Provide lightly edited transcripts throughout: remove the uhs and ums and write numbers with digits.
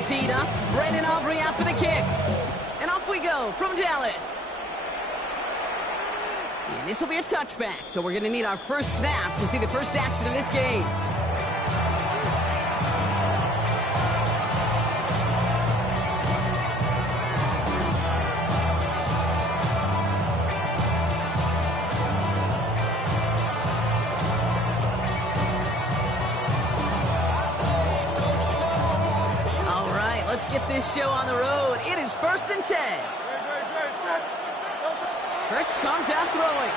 all teed up. Brandon Aubrey out for the kick. And off we go from Dallas. And this will be a touchback, so we're going to need our first snap to see the first action of this game. All right, let's get this show on the road. It is 1st and 10. Hurts comes out throwing.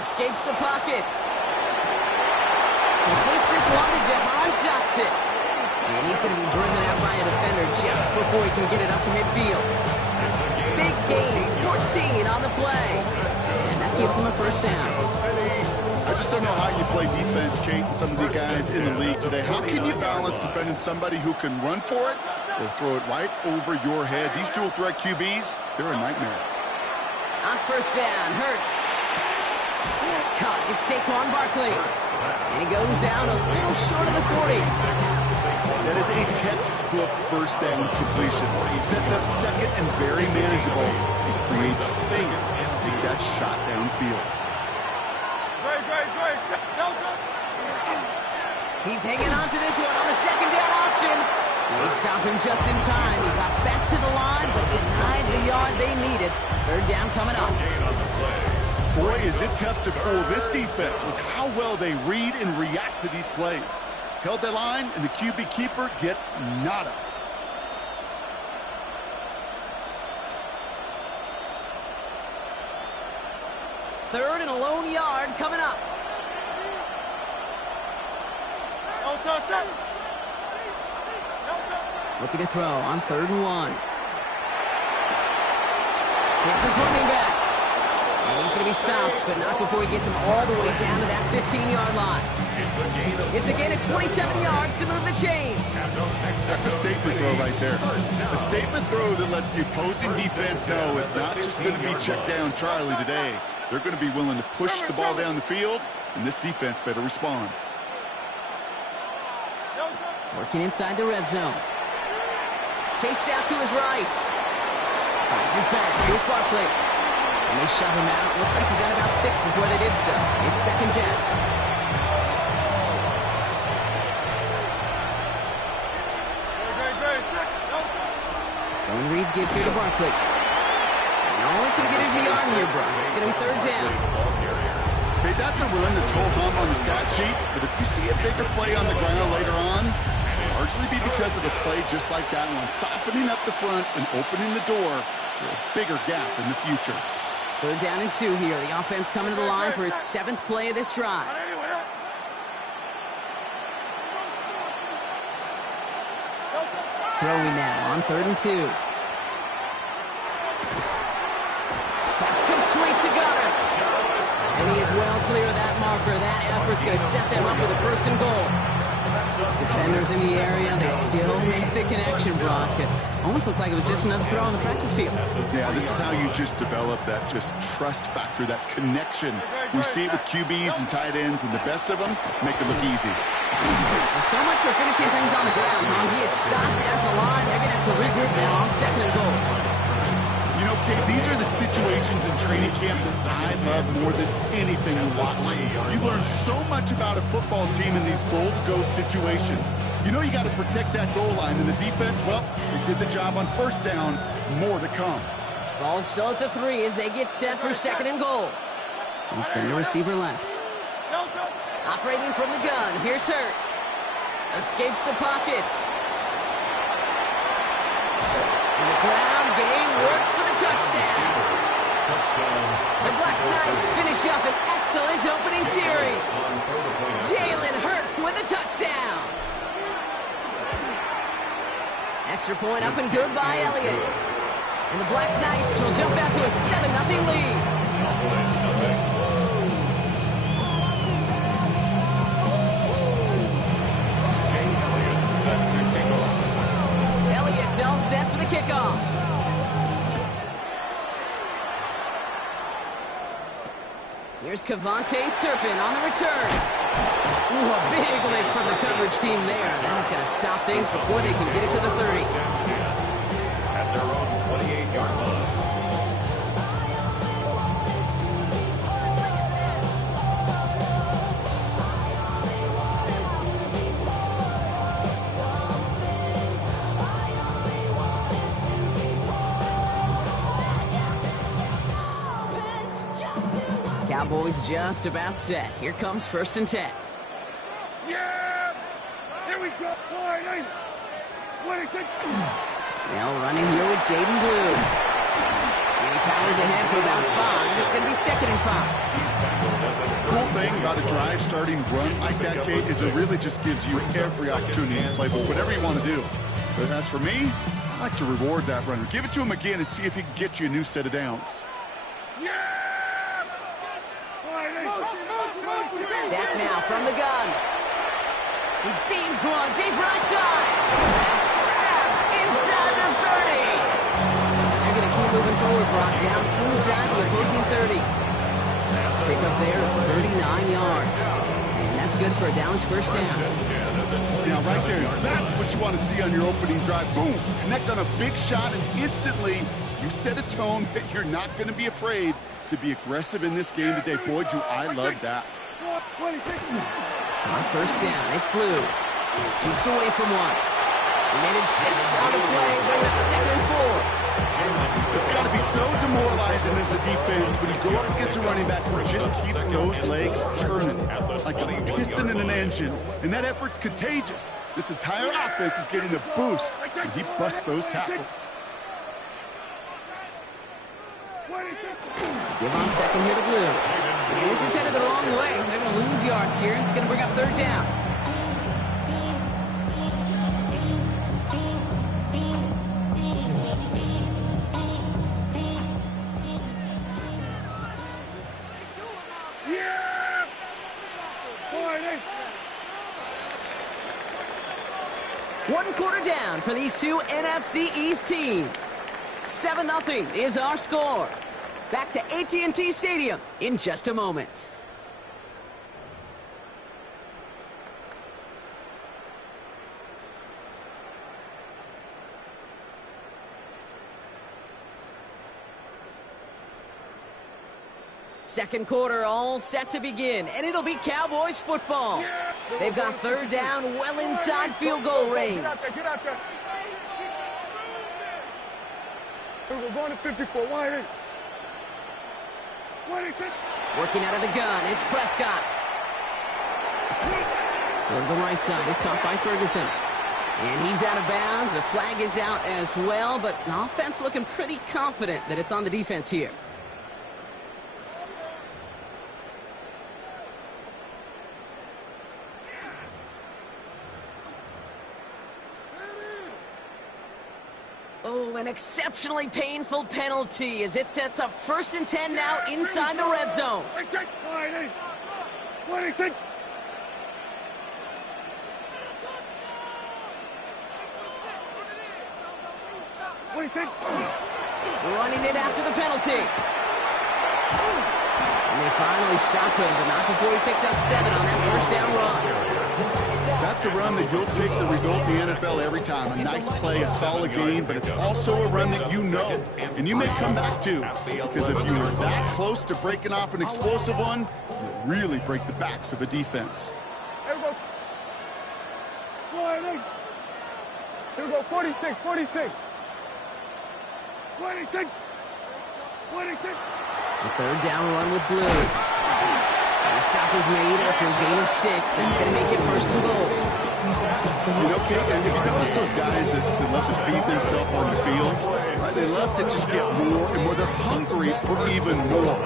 Escapes the pocket. Completes this one to Jahan Johnson. And he's going to be driven out by a defender just before he can get it up to midfield. Big gain, 14 on the play. And that gives him a first down. I just don't know how you play defense, Kate, and some of the guys in the league today. How can you balance defending somebody who can run for it or throw it right over your head? These dual threat QBs, they're a nightmare. On first down, Hurts. It's caught. It's Saquon Barkley. And he goes out a little short of the 40. That is a textbook first down completion. He sets up second and very manageable. He creates space to take that shot downfield. He's hanging on to this one on the second down option. They stopped him just in time. He got back to the line, but denied the yard they needed. Third down coming up. Boy, is it tough to fool this defense with how well they read and react to these plays. Held the line, and the QB keeper gets nada. Third and a lone yard coming up. Looking to throw on 3rd and 1. It's his running back. And he's going to be stopped, but not before he gets him all the way down to that 15-yard line. It's a gain of 27 yards to move the chains. That's a statement throw right there. A statement throw that lets the opposing defense know it's not just going to be check down Charlie today. They're going to be willing to push the ball down the field, and this defense better respond. Working inside the red zone. Chased out to his right. Finds his back. Here's Barkley. And they shut him out. Looks like he got about 6 before they did so. It's 2nd down. Zone read give here to Barkley. And all he can get is a yard here, bro. It's going to be 3rd down. Okay, that's a run that's ho-hum on the stat sheet, but if you see a bigger play on the ground later on, largely be because of a play just like that one, softening up the front and opening the door for a bigger gap in the future. 3rd down and 2 here. The offense coming to the line for its 7th play of this drive. Throwing now on 3rd and 2. Pass complete to Goddard. And he is well clear of that marker. That effort's going to set them up with a 1st and goal. Defenders in the area, they still make the connection, Brock. It almost looked like it was just another throw on the practice field. Yeah, this is how you just develop that just trust factor, that connection. We see it with QBs and tight ends, and the best of them make it look easy. Well, so much for finishing things on the ground, huh? He is stopped at the line. They're going to have to regroup now on 2nd and goal. You know, Kate, these are the situations in training camp that I love more than anything to watch. You learn so much about a football team in these goal-to-go situations. You know you got to protect that goal line, and the defense, well, they did the job on 1st down. More to come. Ball still at the 3 as they get set for 2nd and goal. And send a receiver left. Operating from the gun, here's Hurts. Escapes the pocket. And the ground game works for the touchdown. The Black Knights finish up an excellent opening series. Jalen Hurts with a touchdown. Extra point up and good by Elliott. And the Black Knights will jump out to a 7-0 lead. Elliott's all set for the kickoff. Here's Kavontae Turpin on the return. Ooh, a big lick from the coverage coverage team there. That is going to stop things before they can get it to the 30. At their own 28-yard line. Cowboys just about set. Here comes 1st and 10. Yeah! Here we go! Now running here with Jaden Blue. And he powers ahead for about 5. It's going to be 2nd and 5. Cool thing about a drive starting run like that, Kate, is it really just gives you every opportunity to play whatever you want to do. But as for me, I like to reward that runner. Give it to him again and see if he can get you a new set of downs. Dak now from the gun. He beams one deep right side. That's grabbed inside the 30. They're going to keep moving forward, Brock, down inside the opposing 30. Pick up there at 39 yards. And that's good for a Dallas 1st down. Now, right there, that's what you want to see on your opening drive. Boom! Connect on a big shot, and instantly you set a tone that you're not going to be afraid to be aggressive in this game today. Boy, do I love that. On 1st down, it's Blue. Keeps away from one. He made it 6 on the play, bringing up 2nd and 4. It's got to be so demoralizing as a defense when you go up against a running back who just keeps those legs churning like a piston in an engine, and that effort's contagious. This entire offense is getting a boost when he busts those tackles. Give on 2nd here to Blue. And this is headed the wrong way. They're going to lose yards here. It's going to bring up 3rd down. Yeah! 1 quarter down for these two NFC East teams. 7-0 is our score. Back to AT&T Stadium in just a moment. Second quarter all set to begin, and it'll be Cowboys football. They've got 3rd down well inside field goal range. Get out there. We're going to 54. Wide. Working out of the gun, it's Prescott. Go to the right side, is caught by Ferguson. And he's out of bounds. The flag is out as well, but the offense looking pretty confident that it's on the defense here. Oh, an exceptionally painful penalty as it sets up 1st and 10 now inside the red zone. Running it after the penalty. And they finally stopped him, but not before he picked up 7 on that 1st down run. That's a run that you'll take the result in the NFL every time. A nice play, a solid game, but it's also a run that you know, and you may come back to, because if you were that close to breaking off an explosive one, you really break the backs of a defense. Here we go, 46. 26. The 3rd down run with Blue. The stop is made after a gain of 6, and it's going to make it 1st and goal. You know, Kate, and if you notice those guys that love to feed themselves on the field, right, they love to just get more and more. They're hungry for even more.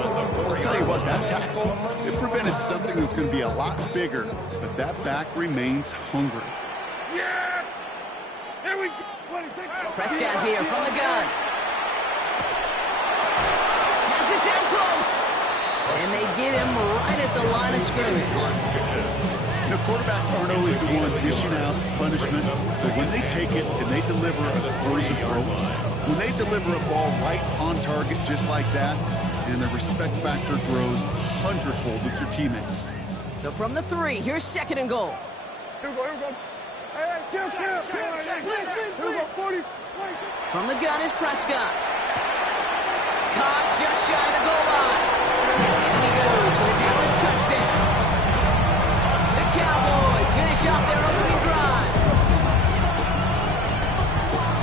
I'll tell you what, that tackle, it prevented something that's going to be a lot bigger, but that back remains hungry. Yeah! Here we go. Prescott here from the gun. Has it down close. And they get him right at the line of scrimmage. You know, quarterbacks aren't always the one dishing out punishment, but when they take it and they deliver a version throw, when they deliver a ball right on target just like that, and the respect factor grows 100-fold with your teammates. So from the 3, here's 2nd and goal. Here we go. Hey, kill. Here we go, 40. From the gun is Prescott. Caught just shy of the goal line. And then he goes for the Dallas touchdown. The Cowboys finish off their opening drive.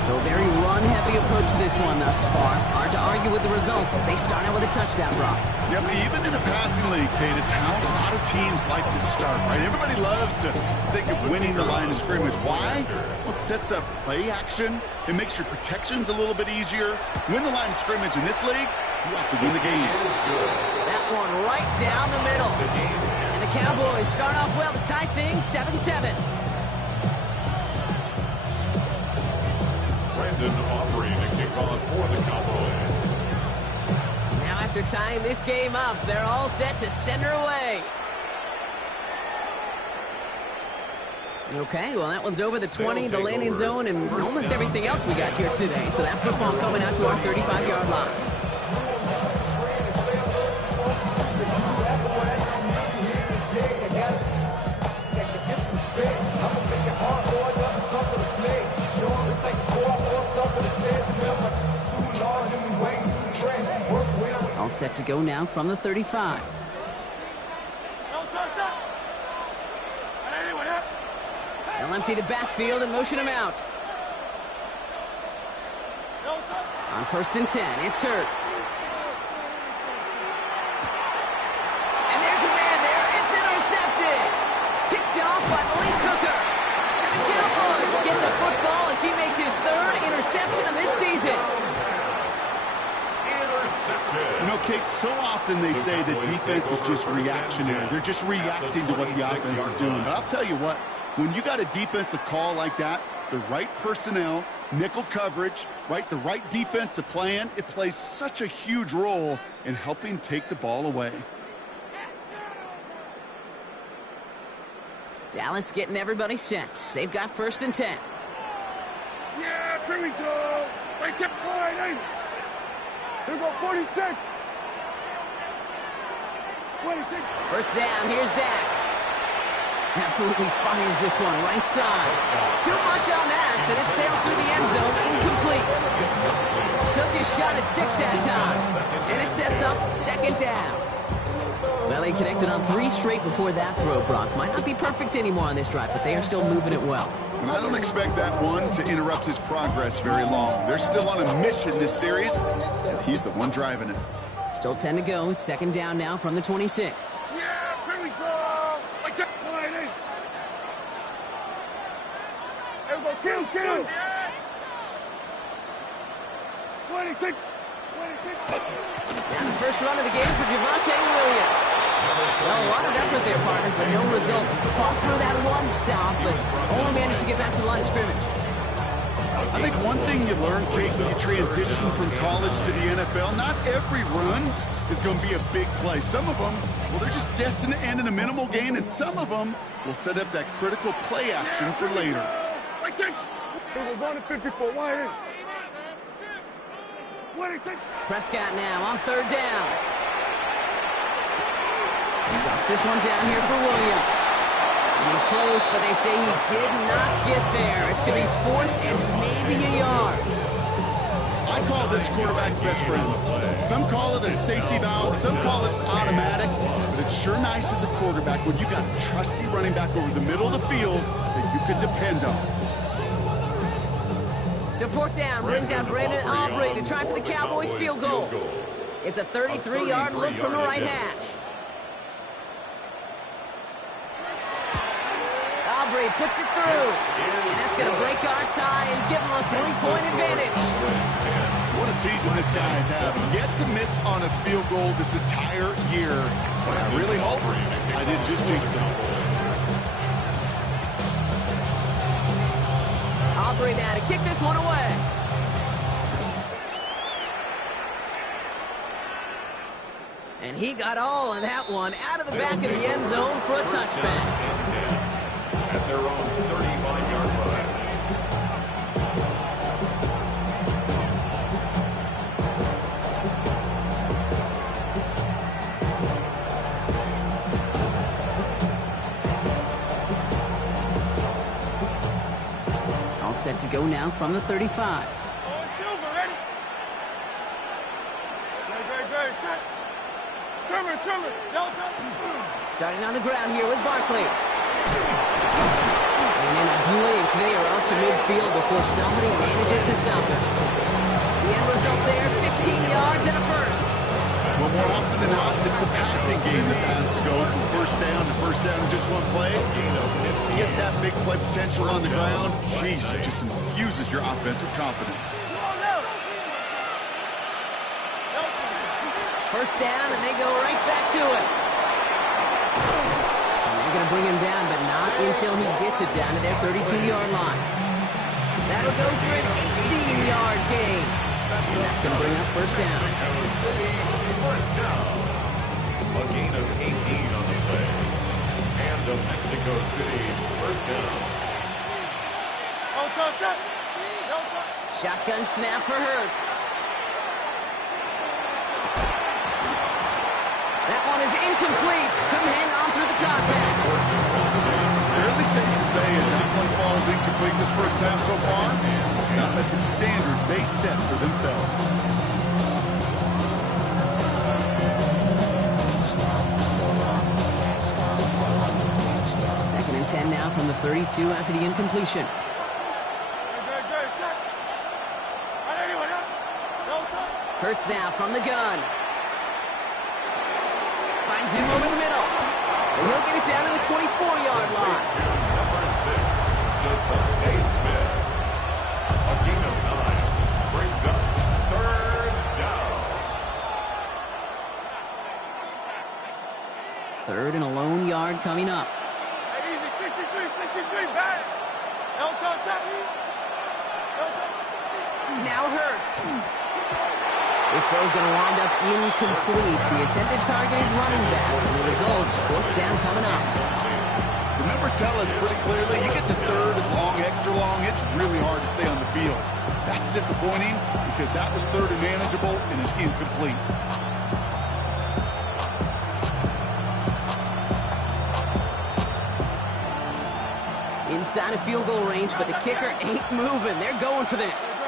So a very run-heavy approach to this one thus far. Hard to argue with the results as they start out with a touchdown, Brock. Yep, even in a passing league, Kate, it's how a lot of teams like to start, right? Everybody loves to think of winning the line of scrimmage. Why? Well, it sets up play action. It makes your protections a little bit easier. Win the line of scrimmage in this league, you have to win the game. That one right down the middle. And the Cowboys start off well to tie things 7-7. Brandon Aubrey to kick off for the Cowboys. Now after tying this game up, they're all set to send her away. Okay, well that one's over the 20, the landing zone, and almost everything else we got here today. So that football coming out to our 35-yard line. All set to go now from the 35. They'll empty the backfield and motion him out. On 1st and 10, it's Hurts. And there's a man there. It's intercepted. Picked off by Malik Cooker. And the Cowboys get the football as he makes his 3rd interception of this season. You know, Kate, so often they say that defense is just reactionary. They're just reacting to what the offense is doing. But I'll tell you what, when you got a defensive call like that, the right personnel, nickel coverage, right, the right defensive plan, it plays such a huge role in helping take the ball away. Dallas getting everybody set. They've got 1st and 10. Yeah, here we go. Right to line, Here we go, 46. 26. First down, here's Dak. Absolutely fires this one right side. Too much on that, and it sails through the end zone, incomplete. Took his shot at 6 that time, and it sets up 2nd down. Well, they connected on 3 straight before that throw, Brock. Might not be perfect anymore on this drive, but they are still moving it well. And I don't expect that one to interrupt his progress very long. They're still on a mission this series, and he's the one driving it. Still 10 to go. It's 2nd down now from the 26. Yeah, here we go. Right to line, Here we go, kill. 26. Now the first run of the game for Javonte Williams. Well, a lot of effort there, partner, but no results. Fought through that one stop, but only managed to get back to the line of scrimmage. I think one thing you learn, Kate, when you transition from college to the NFL, not every run is going to be a big play. Some of them, well, they're just destined to end in a minimal gain, and some of them will set up that critical play action for later. Right there. We're going to 54. Wide in. Prescott now on 3rd down. Drops this one down here for Williams. And he's close, but they say he did not get there. It's going to be 4th and maybe a yard. I call this quarterback's best friend. Some call it a safety valve, some call it automatic, but it's sure nice as a quarterback when you got a trusty running back over the middle of the field that you can depend on. So 4th down brings out Brandon Aubrey to try for the Cowboys field goal. It's a 33-yard look from the right hash. Aubrey puts it through. And that's going to break our tie and give him a 3-point advantage. What a season this guy's having. Yet to miss on a field goal this entire year. But I really hope I didn't just jinx him. Aubrey now to kick this one away. And he got all of that one out of the back of the end zone for a touchback. At their own 35-yard line. set to go now from the 35. Starting on the ground here with Barkley. And in a blink, they are up to midfield before somebody manages to stop him. The end result there, 15 yards and a first. Well, more often than not, it's the passing game that's asked to go from first down to first down in just one play. Get that big play potential on the ground. Jeez, it just infuses your offense with confidence. First down, and they go right back to it. And they're going to bring him down, but not until he gets it down to their 32-yard line. That'll go for an 18-yard gain. And that's going to bring up first down. First down. A gain of 18 on the play. And the Mexico City first down. Shotgun snap for Hurts. That one is incomplete. Couldn't hang on through the contact. Fairly safe to say as that one falls incomplete this first half so far. It's not met the standard they set for themselves. Second and 10 now from the 32 after the incompletion. Hurts now from the gun. Finds him over the middle. And he'll get it down to the 24-yard line. Number 6, Devontae Smith. A gain of 9 brings up third down. Third and a lone yard coming up. Now Hurts. This throw's going to wind up incomplete. The intended target is running back. And the results, fourth down coming up. The numbers tell us pretty clearly, you get to third and long, extra long, it's really hard to stay on the field. That's disappointing because that was third and manageable and an incomplete. Inside of field goal range, but the kicker ain't moving. They're going for this.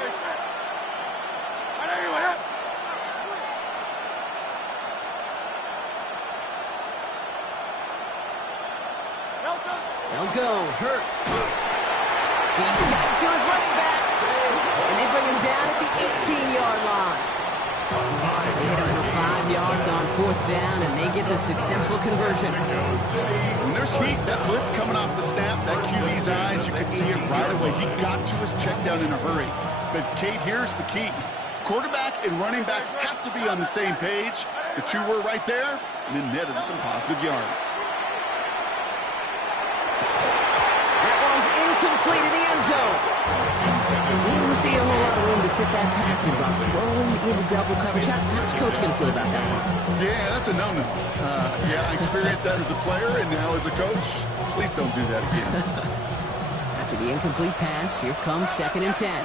They'll go. Hurts. He's got to his running back. And they bring him down at the 18-yard line. They hit him for 5 yards on fourth down, and they get the successful conversion. When there's heat, that blitz coming off the snap, that QB's eyes, you could see it right away. He got to his check down in a hurry. But, Kate, here's the key. Quarterback and running back have to be on the same page. The two were right there, and then netted some positive yards. Incomplete in the end zone. Didn't see a whole lot of room to fit that passing block. Throwing into double coverage. How's Coach going to feel about that one? Yeah, that's a no-no. Yeah, I experienced that as a player and now as a coach. Please don't do that again. After the incomplete pass, here comes second and 10.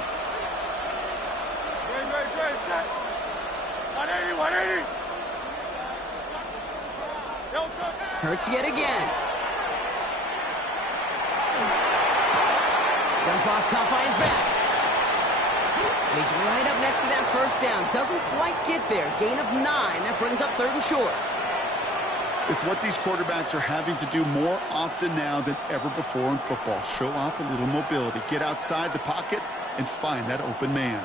Hurts yet again. Dump off, caught by his back. And he's right up next to that first down. Doesn't quite get there. Gain of 9. That brings up third and short. It's what these quarterbacks are having to do more often now than ever before in football. Show off a little mobility. Get outside the pocket and find that open man.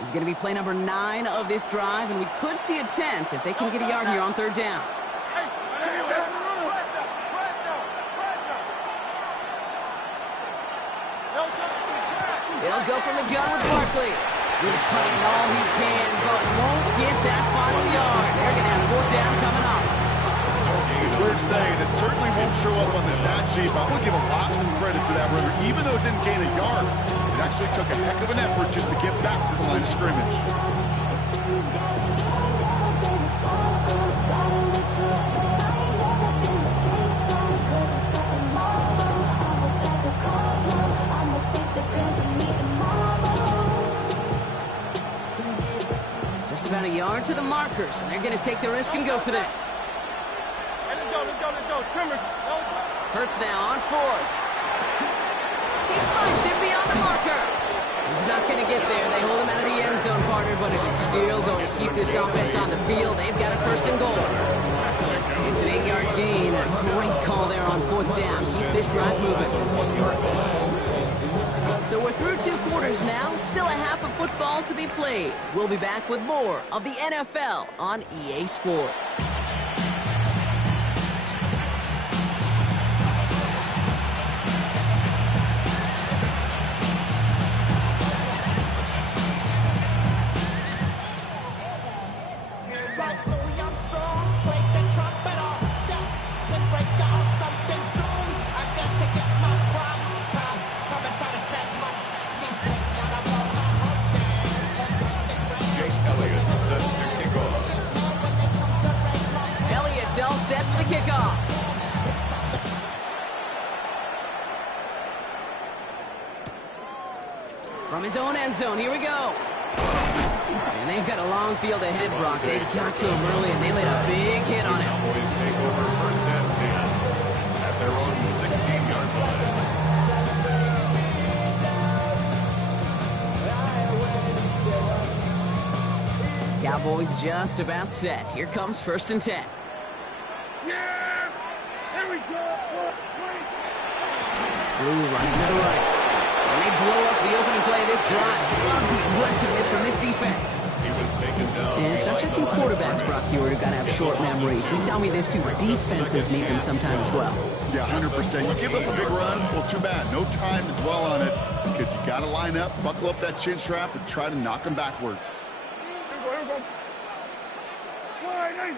This is going to be play number 9 of this drive, and we could see a 10th if they can get a yard here on third down. They'll go from the gun with Barkley. He's fighting all he can, but won't get that final yard. They're going to have fourth down coming up. It's weird to say, and it certainly won't show up on the stat sheet, but I'm going to give a lot of credit to that runner. Even though it didn't gain a yard, it actually took a heck of an effort just to get back to the line of scrimmage. about a yard to the markers, and they're going to take the risk and go for this. Hey, let's go. Trimmer. Hurts now on fourth. He finds it beyond the marker. He's not going to get there. They hold him out of the end zone, partner, but it is still going to keep this offense on the field. They've got a first and goal. It's an 8-yard gain. A great call there on fourth down. Keeps this drive moving. So we're through 2 quarters now. Still a half of football to be played. We'll be back with more of the NFL on EA Sports. All set for the kickoff. From his own end zone, here we go. And they've got a long field ahead, Brock. They got to him early, and they laid a big hit on him. Cowboys take over first and 10 at their own 16-yard line. Cowboys just about set. Here comes first and 10. Yeah! There we go! Blue running to the right. And they blow up the opening play of this drive. Love the aggressiveness from this defense. He was taken down. And it's not just you quarterbacks, Brock Hewitt, who got to have short memories. You tell me this too. Defenses need them sometimes as well. Yeah, 100%. You give up a big run, well, too bad. No time to dwell on it because you got to line up, buckle up that chin strap, and try to knock them backwards. Here we go. Slide in.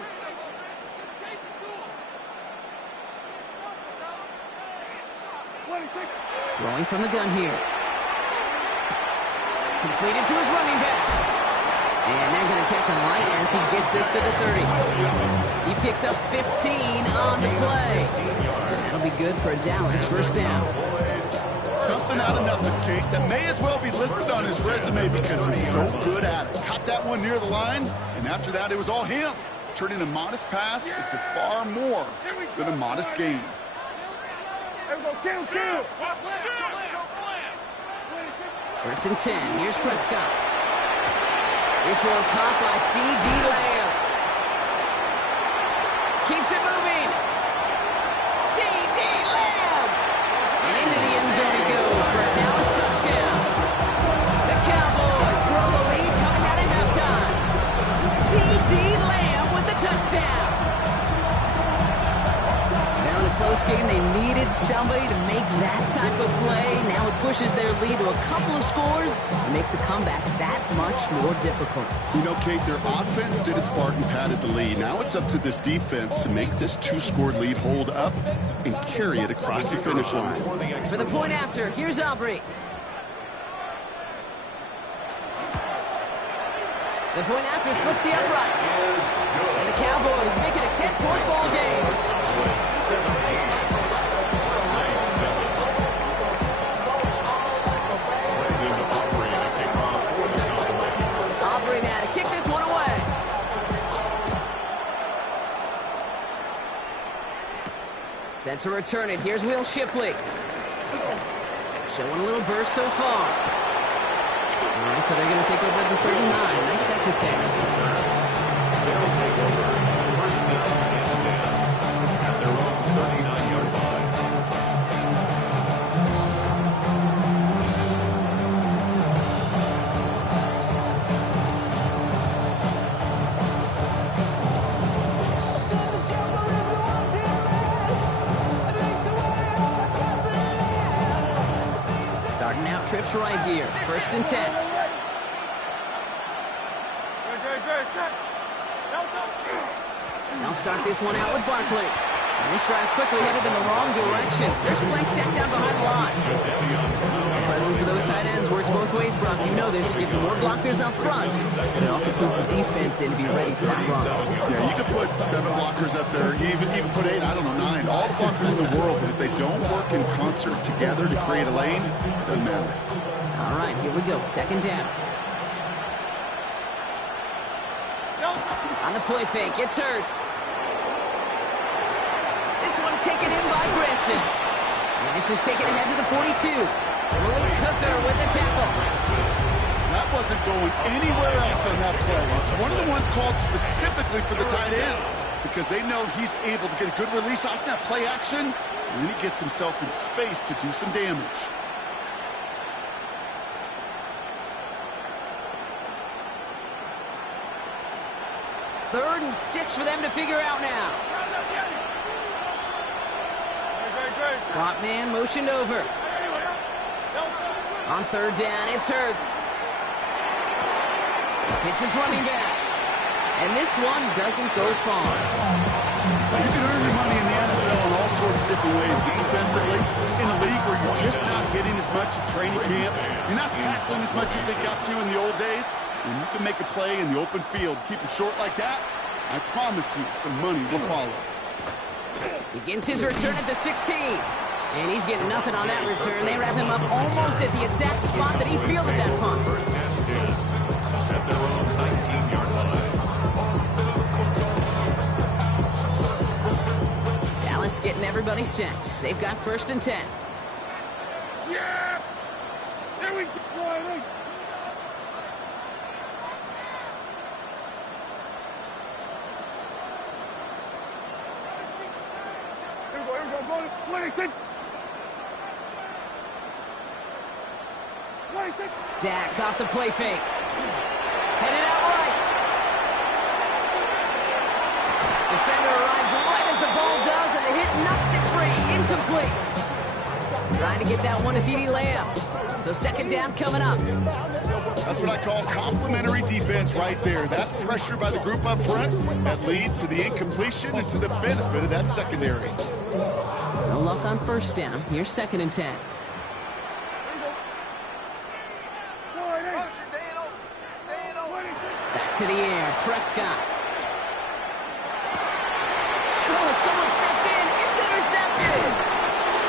Throwing from the gun here. Completed to his running back. And they're going to catch a light as he gets this to the 30. He picks up 15 on the play. And that'll be good for a Dallas first down. Something out of nothing, Kate, that may as well be listed on his resume because he's so good at it. Caught that one near the line, and after that, it was all him. Turning a modest pass into far more than a modest gain. There we go. Kill. First and 10. Here's Prescott. This one caught by C.D. Lamb. Keeps it moving. C.D. Lamb. And into the end zone he goes for a Dallas touchdown. The Cowboys grow the lead coming out of halftime. C.D. Lamb with the touchdown. Now in a close game, they needed somebody to make that type of play. Now it pushes their lead to a couple of scores and makes a comeback that much more difficult. You know, Kate, their offense did its part and padded the lead. Now it's up to this defense to make this 2-score lead hold up and carry it across the finish line. For the point after, here's Aubrey. The point after splits the uprights. And the Cowboys make it a 10-point ball game. Aubrey now to kick this one away. Set to return it. Here's Will Shipley. Showing a little burst so far. All right, so they're going to take over at the 39. Nice effort there. They'll take over first down and 10 at their own 39-yard line. Starting out trips right here. First and 10. They'll start this one out with Barkley. And this drive's quickly headed in the wrong direction. There's play set down behind the line. The presence of those tight ends works both ways, Brock. You know this. Gives more blockers up front, but it also puts the defense in to be ready for that run. Yeah, you could put 7 blockers up there, even put 8, I don't know, 9. All the blockers in the world, but if they don't work in concert together to create a lane, it doesn't matter. All right, here we go. Second down. On the play fake, it's Hurts. This one taken in by Granson. And this is taken ahead to the 42. Blake Hooker with the tackle. That wasn't going anywhere else on that play. It's one of the ones called specifically for the tight end because they know he's able to get a good release off that play action, and then he gets himself in space to do some damage. Third and 6 for them to figure out now. Slot man motioned over. On third down, it's Hurts. Hits his running back. And this one doesn't go far. You can earn your money in the NFL in all sorts of different ways, but defensively, in a league where you're just not hitting as much at training camp, you're not tackling as much as they got to in the old days, and you can make a play in the open field, keep it short like that, I promise you some money will follow. Begins his return at the 16. And he's getting nothing on that return. They wrap him up almost at the exact spot that he fielded that punt. First and 10 at their own 19-yard line. Dallas getting everybody set. They've got first and 10. Yeah! There we go! Here we go, 26! 26! Dak off the play fake. Headed out right. Defender arrives right as the ball does, and the hit knocks it free. Incomplete. Trying to get that one to CeeDee Lamb. So second down coming up. That's what I call complimentary defense right there. That pressure by the group up front, that leads to the incompletion and to the benefit of that secondary. No luck on first down. Here's second and 10. Back to the air. Prescott. Oh, someone stepped in. It's intercepted.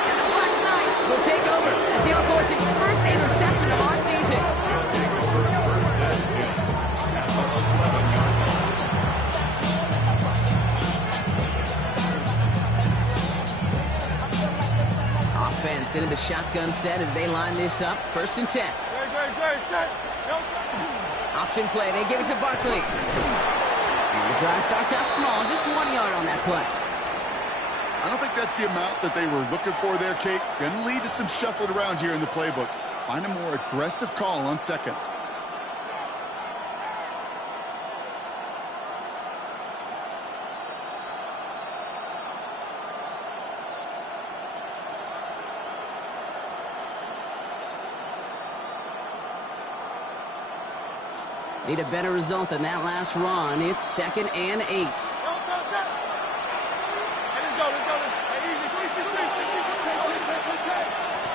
And the Black Knights will take over as he records his first interception of our season. They'll take over first and 10 at the 11-yard line. Offense into the shotgun set as they line this up. First and 10. Option play. They give it to Barkley. And the drive starts out small. Just 1 yard on that play. I don't think that's the amount that they were looking for there, Kate. Going to lead to some shuffling around here in the playbook. Find a more aggressive call on second. Need a better result than that last run. It's second and 8.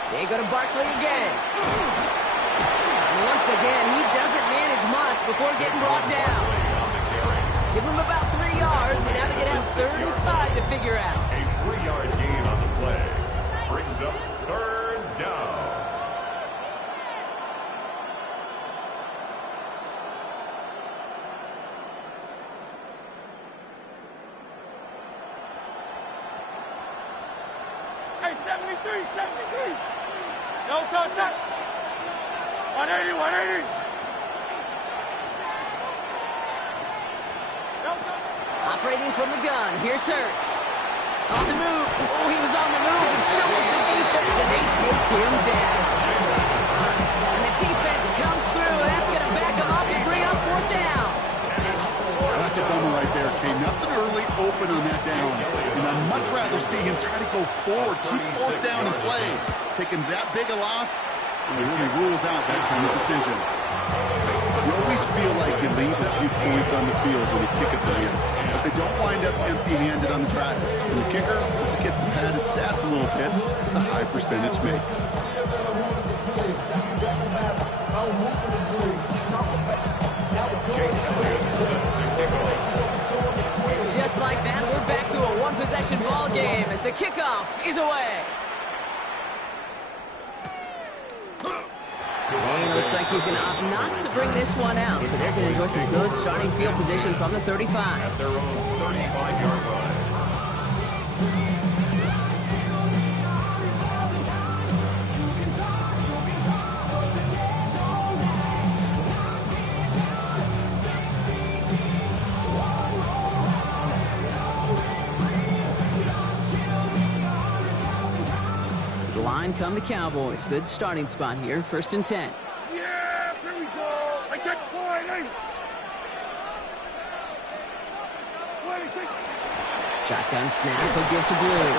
They go to Barkley again. And once again, he doesn't manage much before getting brought down. Give him about 3 yards, and now they get out 35 to figure out. A 3-yard gain on the play brings up third down. Hey, 73! No touch! 180! Operating from the gun, here's Hurts. On the move. Oh, he was on the move, and so was the defense, and they take him down. And the defense comes through. That's going to back him up and bring up fourth down. That's a bummer right there, Kate. Nothing early open on that down. And I'd much rather see him try to go forward, keep fourth down and play. Taking that big a loss, and it really rules out that kind of decision. You always feel like you leave a few points on the field when you kick it for you, but they don't wind up empty-handed on the track. And the kicker gets to pad his stats a little bit, a high percentage make. Just like that, we're back to a one-possession ball game as the kickoff is away. And Looks like he's going to opt not to bring this one out, so they're going to enjoy some good starting field position from the 35. At their own 35-yard line. Line come the Cowboys. Good starting spot here. 1st and 10. Yeah, here we go. I take point, eh? Shotgun snap. He'll give to Blue.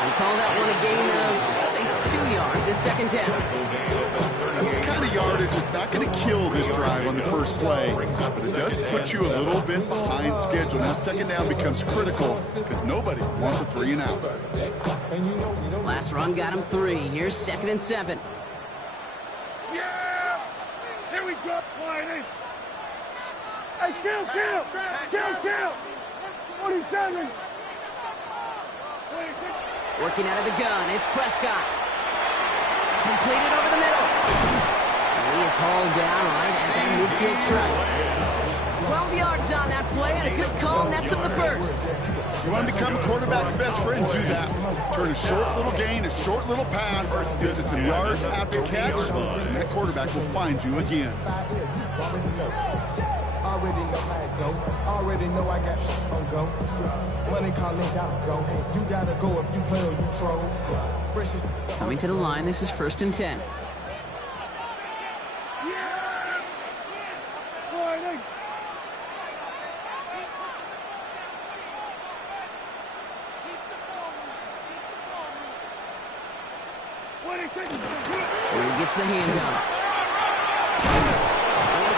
And call that one a gain of, let's say, 2 yards at 2nd down. That's the kind of yardage that's not going to kill this drive on the first play, but it does put you a little bit behind schedule. Now 2nd down becomes critical because nobody wants a 3 and out. Last run got him 3. Here's 2nd and 7. Yeah! Here we go, point, eh? Hey, kill! 47! Working out of the gun, it's Prescott. Completed over the middle. And he is hauled down right at that midfield stripe. 12 yards on that play, and a good call nets him the first. You want to become a quarterback's best friend, do that. Turn a short little gain, a short little pass, gets us some yards after catch, and that quarterback will find you again. Already know how it go. Already know I got shit on go. Money calling, gotta go. You gotta go if you play or you troll. Freshest. Coming to the line, this is 1st and 10. Yeah! Point, eh? Where he gets the handoff.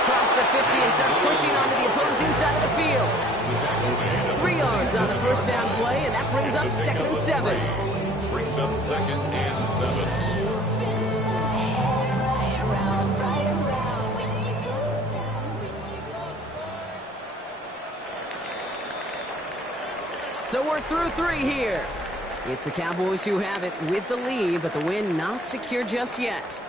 Across the 50 and start pushing onto the opposing side of the field. 3 yards on the first down play, and that brings up 2nd and 7. Brings up 2nd and 7. So we're through 3 here. It's the Cowboys who have it with the lead, but the win not secure just yet.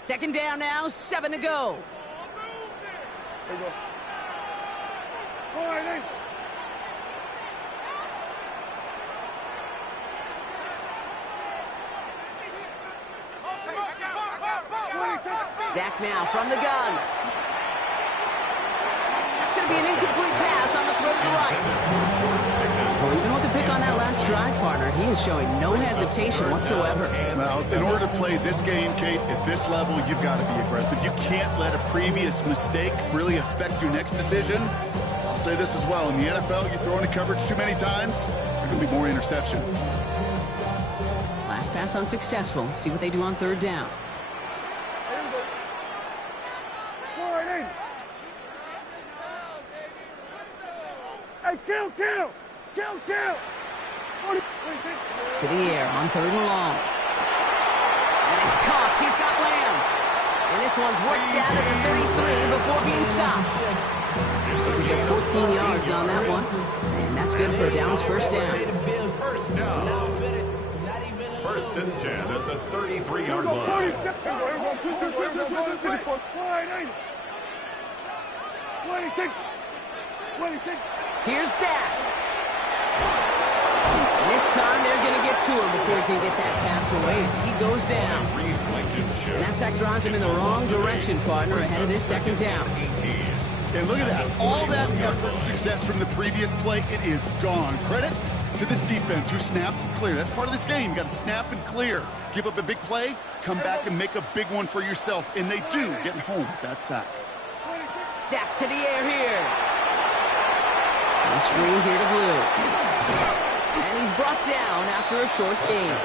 Second down now, 7 to go. There you go. Point, eh? Dak now from the gun. That's going to be an incomplete pass on the throw to the right. Well, even with the pick on that last drive, partner, he is showing no hesitation whatsoever. Well, in order to play this game, Kate, at this level, you've got to be aggressive. You can't let a previous mistake really affect your next decision. I'll say this as well. In the NFL, you throw into coverage too many times, there can be more interceptions. Last pass unsuccessful. Let's see what they do on 3rd down. Hey, kill! To the air on 3rd and long. And he's caught. He's got Lamb. And this one's worked down to the 33 before being stopped. So we get 14 yards on that one. And that's good for a Dallas 1st down. First down. 1st and 10 at the 33-yard line. Here's Dak. And this time they're going to get to him before he can get that pass away as he goes down. And that sack drives him in the wrong direction, partner, ahead of this 2nd down. And look at that. All that effort and success from the previous play, it is gone. Credit to this defense who snapped and cleared. That's part of this game. You got to snap and clear. Give up a big play, come back and make a big one for yourself. And they do, getting home with that sack. Dak to the air here. And screen here to Blue. And he's brought down after a short gain.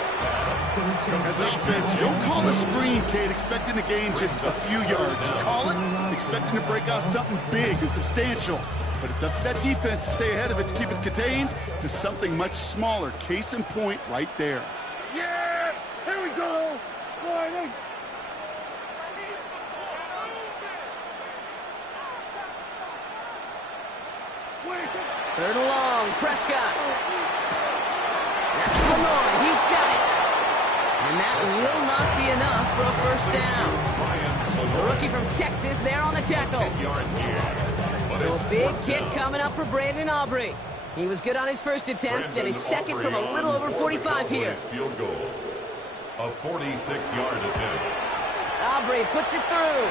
As an offense, you don't call a screen, Kate, expecting to gain just a few yards. You call it expecting to break out something big and substantial. but it's up to that defense to stay ahead of it, to keep it contained to something much smaller. Case in point right there. Yeah, here we go. Sliding. Third and long, Prescott. That's Lenoir, he's got it. And that will not be enough for a first down. The rookie from Texas there on the tackle. So a big kick coming up for Brandon Aubrey. He was good on his first attempt, and his second from a little over 45 here. Field goal. A 46-yard attempt. Aubrey puts it through.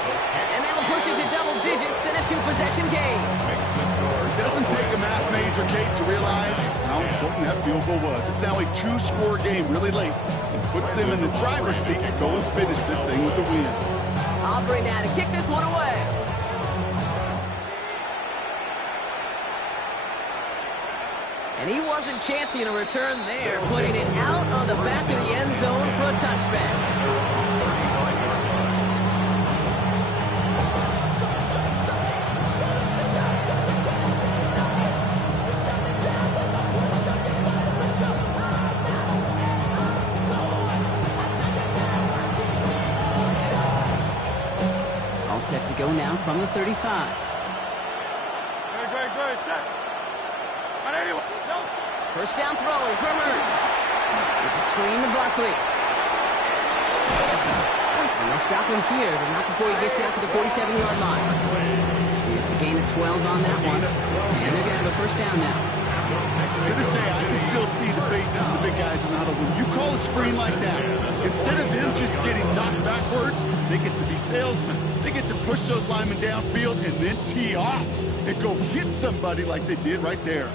And that'll push it to double digits in a two-possession game. It doesn't take a math major, Kate, to realize how important that field goal was. It's now a two-score game really late and puts them in the driver's seat to go and finish this thing with the win. Aubrey now to kick this one away. And he wasn't chancing a return there, putting it out on the back of the end zone for a touchback. Set to go now from the 35. Great, set. First down throwing from Hurts. It's a screen to Barkley. And they'll stop him here, but not before he gets out to the 47-yard line. It's a gain of 12 on that one. And they're going to have a first down now. To this day, I can still see the faces of the big guys in the huddle. When you call a screen like that, instead of them just getting knocked backwards, they get to be salesmen. They get to push those linemen downfield and then tee off and go hit somebody like they did right there.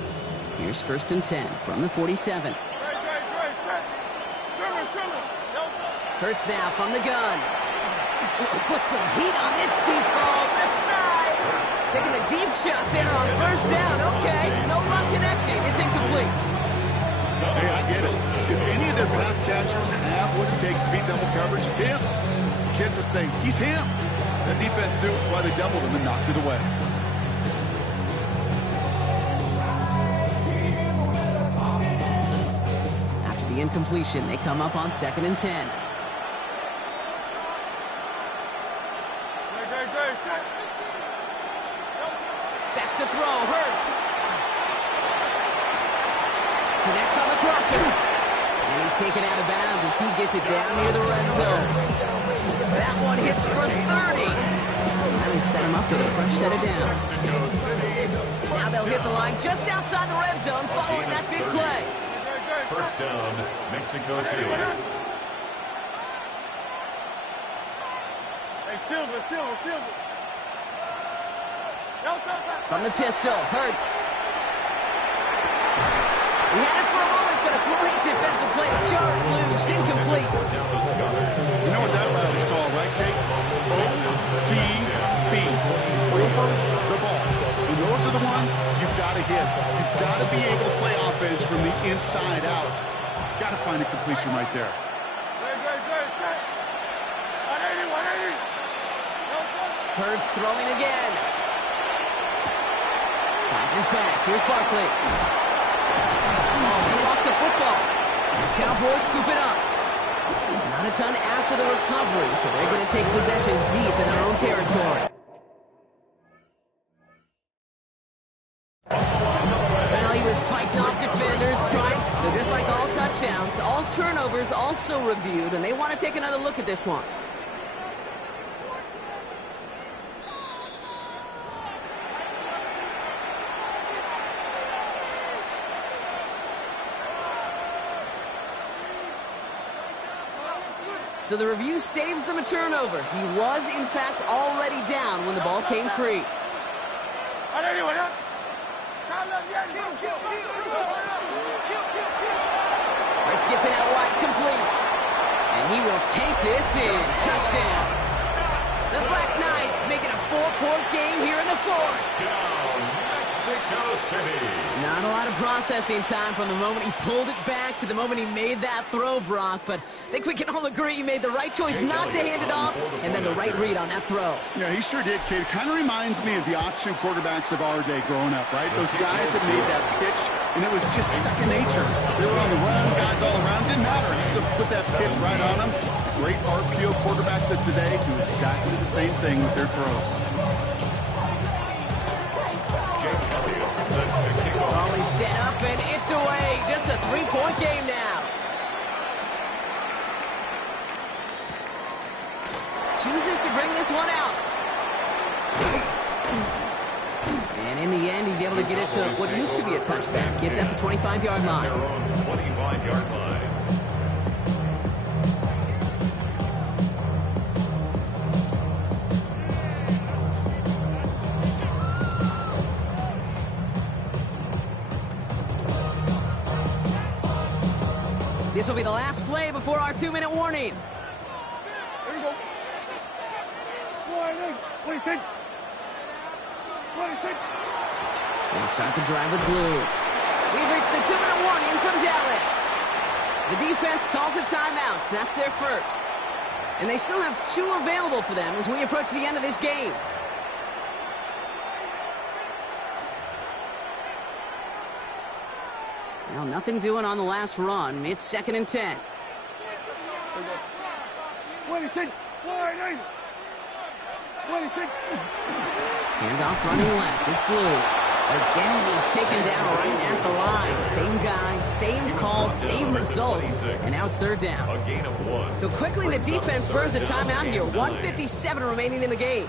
Here's first and 10 from the 47. Hurts now from the gun. Put some heat on this deep ball, left side. Taking a deep shot there on first down. Okay, no luck connecting. It's incomplete. Hey, I get it. If any of their pass catchers have what it takes to beat double coverage, it's him. Kids would say, he's him. The defense knew it, that's why they doubled him and knocked it away. After the incompletion, they come up on 2nd and 10. Back to throw, Hurts. Connects on the crosser. And he's taken out of bounds as he gets it down near the red zone. That one hits for 30. That'll set him up with a fresh set of downs. Now they'll hit the line just outside the red zone following that big play. First down, Mexico City. Hey, Silver. From the pistol, Hurts. He had it for a moment, but a great defensive play to jar it loose, incomplete. You know what that route is called, right, Kate? OTB. Over the ball. And those are the ones you've got to hit. You've got to be able to play offense from the inside out. Got to find a completion right there. Hurts throwing again. Finds his back. Here's Barkley. Oh, he lost the football. The Cowboys scoop it up. Not a ton after the recovery, so they're going to take possession deep in their own territory. Well, he was fighting off defenders, trying. So just like all touchdowns, all turnovers also reviewed, and they want to take another look at this one. So the review saves them a turnover. He was, in fact, already down when the ball came free. Hurts gets it out wide, complete. And he will take this in. Touchdown. The Black Knights make it a 4-point game here in the fourth. Mexico City. Not a lot of processing time from the moment he pulled it back to the moment he made that throw, Brock. But I think we can all agree he made the right choice not to hand it off, and then the right read on that throw. Yeah, he sure did, Kate. It kind of reminds me of the option quarterbacks of our day growing up, right? Those guys that made that pitch, and it was just second nature. They were on the run, guys all around. Didn't matter. He's going to put that pitch right on them. Great RPO quarterbacks of today do exactly the same thing with their throws. Ball set up, and it's away. Just a three-point game now. Chooses to bring this one out. And in the end, he's able to get it to what used to be a touchback. Gets at the 25-yard line. 25-yard line. This will be the last play before our 2-minute warning. Here we go. What do you think? What do you think? We'll start the drive with blue. We've reached the 2-minute warning from Dallas. The defense calls a timeout. That's their first. And they still have 2 available for them as we approach the end of this game. Well, nothing doing on the last run. It's 2nd and 10. What do you think? What do you think? Handoff running left. It's blue. Again, he's taken down right at the line. Same guy, same call, same result. And now it's 3rd down. A gain of 1. So quickly the defense burns a timeout here. 1:57 remaining in the game.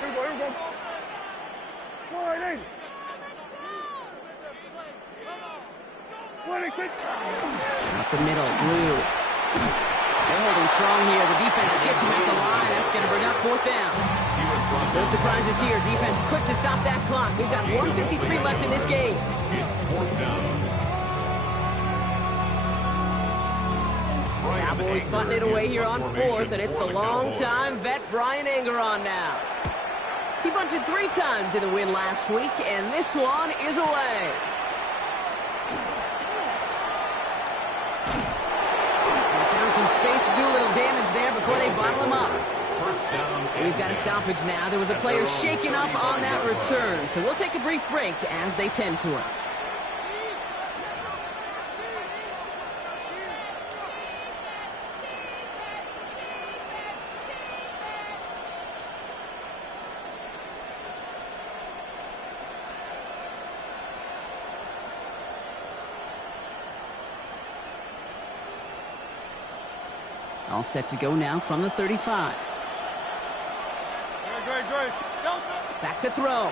Here we go. What do you think? What do you think? Up the middle, blue. They're holding strong here. The defense gets him at the line. That's going to bring up 4th down. No surprises here. Defense quick to stop that clock. We've got 1:53 left in this game. It's 4th down. Cowboys butting it away here on 4th, and it's the long-time vet Brian Anger on now. He bunted 3 times in the win last week, and this one is away. Some space to do a little damage there before they bottle him up. We've got a stoppage now. There was a player shaken up on that return, so we'll take a brief break as they tend to him. All set to go now from the 35. Great. Back to throw.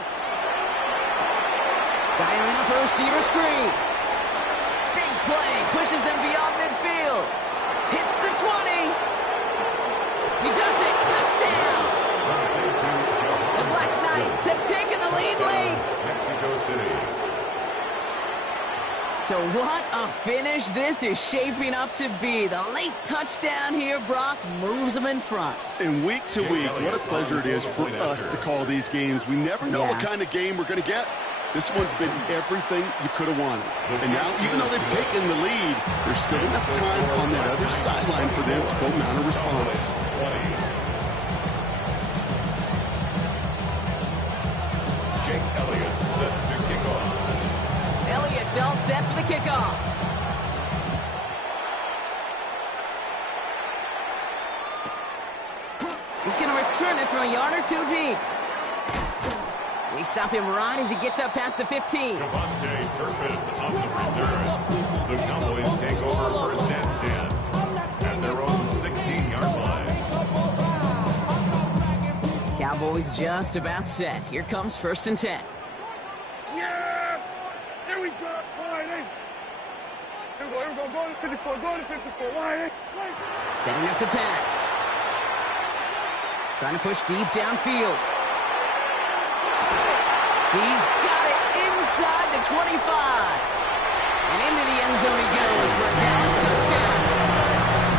Dialing up a receiver screen. Big play. Pushes them beyond midfield. Hits the 20. He does it. Touchdown. The Black Knights have taken the lead late. Mexico City. So what a finish this is shaping up to be. The late touchdown here, Brock, moves them in front. And week to week, what a pleasure it is for us to call these games. We never know what kind of game we're going to get. This one's been everything you could have wanted. And now, even though they've taken the lead, there's still enough time on that other sideline for them to go mount a response. Jake Elliott set to kick off. Elliott's all set for the kickoff. He's going to return it from a yard or 2 deep. We stop him right as he gets up past the 15. Devontae Turpin on the return. The Cowboys take over 1st and 10 at their own 16-yard line. Cowboys just about set. Here comes 1st and 10. Yeah! Here we go. Here we go. Go to 54. Setting up to pass. Trying to push deep downfield. He's got it inside the 25. And into the end zone he goes for a Dallas touchdown.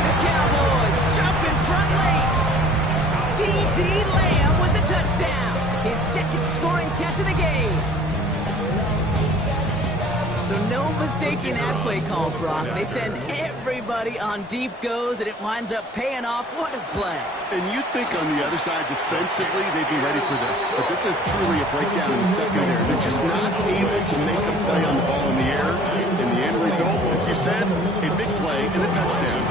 The Cowboys jump in front late. C.D. Lamb with the touchdown. His second scoring catch of the game. So no mistaking that play call, Brock. They send everybody on deep goes, and it winds up paying off. What a play. And you'd think on the other side, defensively, they'd be ready for this. But this is truly a breakdown in the secondary. They're just not able to make a play on the ball in the air. And the end result, as you said, a big play and a touchdown.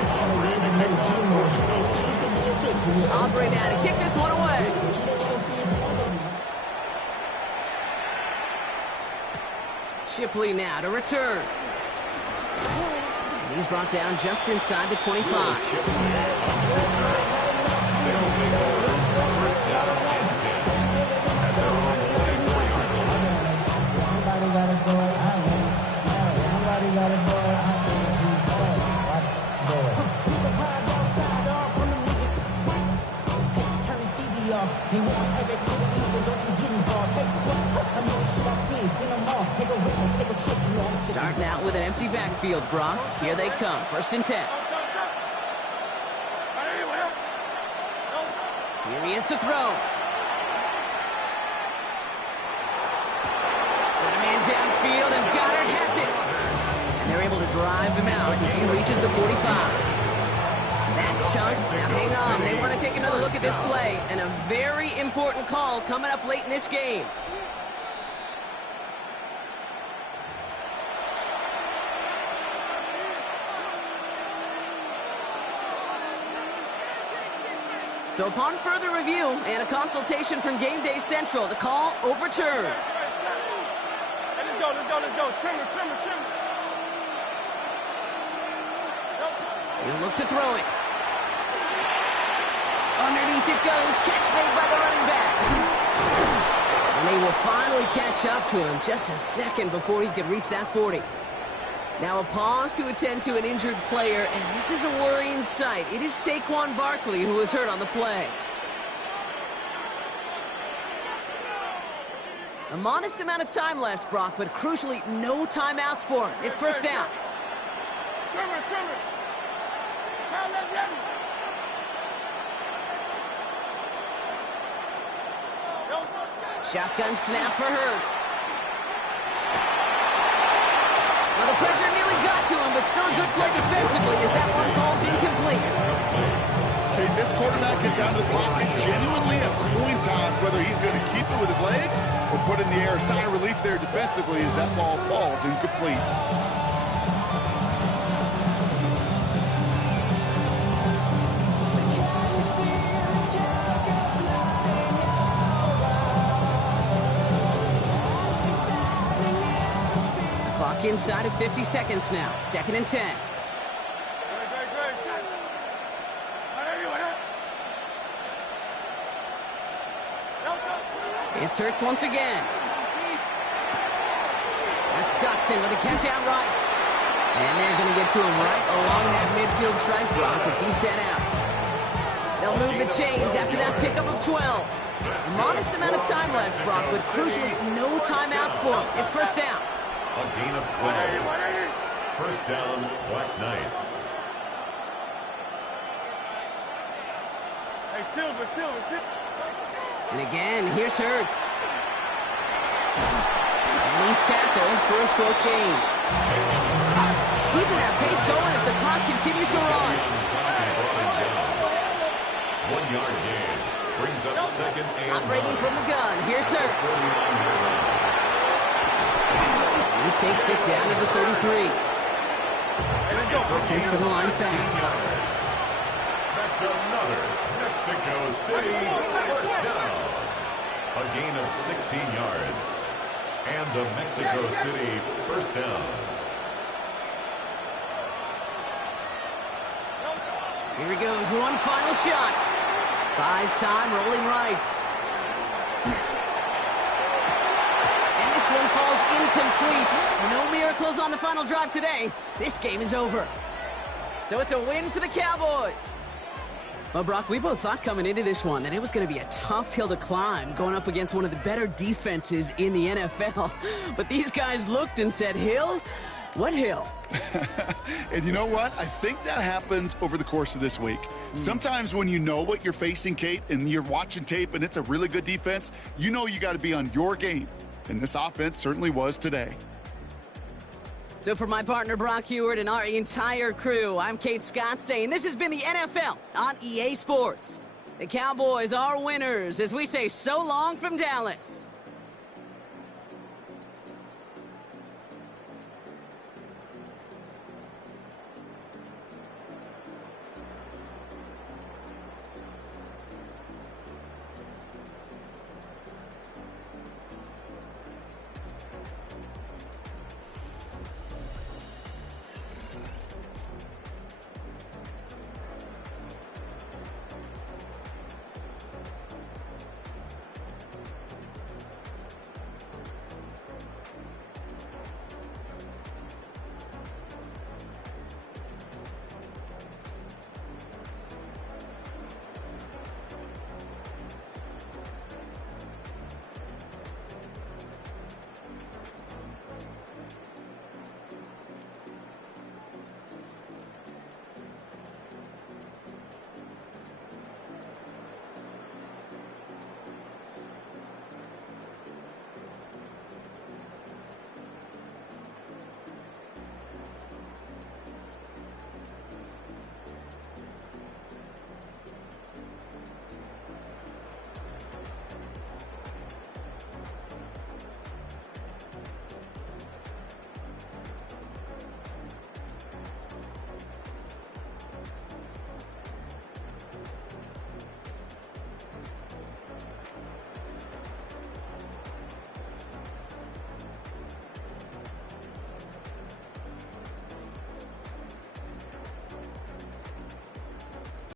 Aubrey now to kick this one away. Shipley now to return. And he's brought down just inside the 25. Starting out with an empty backfield, Brock. Here they come. 1st and 10. Here he is to throw. Got a man downfield, and Goddard has it. And they're able to drive him out as he reaches the 45. That chunk. Now hang on. They want to take another look at this play. And a very important call coming up late in this game. So upon further review and a consultation from Game Day Central, the call overturned. Hey, let's go. Trimmer. He'll look to throw it. Underneath it goes. Catch made by the running back. And they will finally catch up to him just a second before he could reach that 40. Now a pause to attend to an injured player, and this is a worrying sight. It is Saquon Barkley who was hurt on the play. A modest amount of time left, Brock, but crucially, no timeouts for him. It's 1st down. Trimmer. Shotgun snap for Hurts. Well, the pressure nearly got to him, but still a good play defensively as that one falls incomplete. Okay, this quarterback gets out of the pocket. Genuinely a coin toss whether he's going to keep it with his legs or put it in the air. A sigh of relief there defensively as that ball falls incomplete. Inside of 50 seconds now. 2nd and 10. It's Hurts once again. That's Dotson with a catch out right. And they're going to get to him right along that midfield stripe, Brock, as he's set out. They'll move the chains after that pickup of 12. A modest amount of time left, Brock, but crucially no timeouts for him. It's 1st down. A gain of 12. 1st down, Black Knights. Hey, Silver. And again, here's Hurts. And he's tackled for a short gain. Keeping that pace going as the clock continues to run. 1 yard gain. Brings up 2nd and Operating from the gun. Here's Hurts. He takes it down to the 33. Offensive line fast. That's another Mexico City 1st down. A gain of 16 yards. And a Mexico City 1st down. Here he goes. One final shot. Buys time, rolling right. One falls incomplete. No miracles on the final drive today. This game is over. So it's a win for the Cowboys. Well, Brock, we both thought coming into this one that it was going to be a tough hill to climb going up against one of the better defenses in the NFL. But these guys looked and said, Hill, What hill? And you know what? I think that happens over the course of this week. Sometimes when you know what you're facing, Kate, and you're watching tape and it's a really good defense, you know you got to be on your game. And this offense certainly was today. So for my partner Brock Heward and our entire crew, I'm Kate Scott saying this has been the NFL on EA Sports. The Cowboys are winners as we say so long from Dallas.